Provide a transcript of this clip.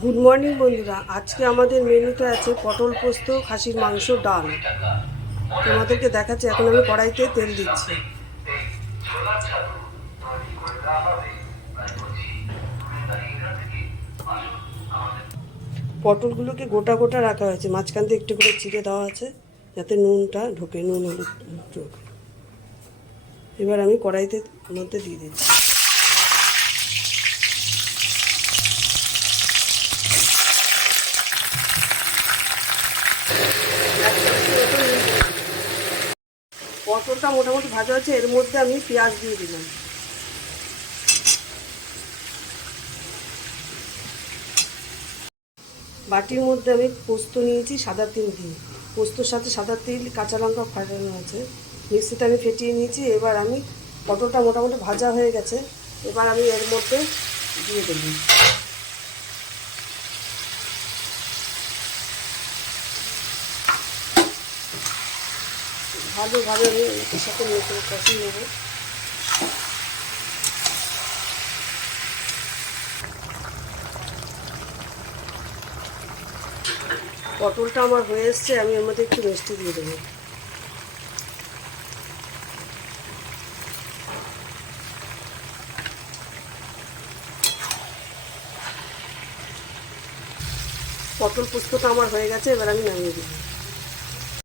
Good morning বন্ধুরা। আজকে আমাদের মেনুতে আছে পটল পোস্ত, খাসির মাংস, ডাল। তোমাদেরকে দেখাচ্ছি। এখন আমি কড়াইতে তেল দিচ্ছি। পটলগুলোকে গোটা গোটা রাখা হয়েছে, মাঝখান থেকে একটু করে চিড়ে দেওয়া আছে যাতে নুনটা ঢোকে, নুন হলুদ ঢোকে। এবার আমি কড়াইতে মধ্যে দিয়ে দিচ্ছি। পটলটা মোটামুটি ভাজা হচ্ছে, এর মধ্যে আমি পেঁয়াজ দিয়ে দিলাম। বাটির মধ্যে আমি পোস্ত নিয়েছি সাদা তেল দিয়ে। পোস্তর সাথে সাদা তেল, কাঁচা লঙ্কা ফাটানো আছে, মিক্সিতে আমি ফেটিয়ে নিয়েছি। এবার আমি পটলটা মোটামুটি ভাজা হয়ে গেছে, এবার আমি এর মধ্যে দিয়ে দেব। ভালোভাবে আমি এর সাথে কষিয়ে নেব। পটলটা আমার হয়ে এসছে, আমি এর মধ্যে একটু মিষ্টি দিয়ে দেবো। পটল পোস্তটা আমার হয়ে গেছে, এবার আমি নামিয়ে দেবো।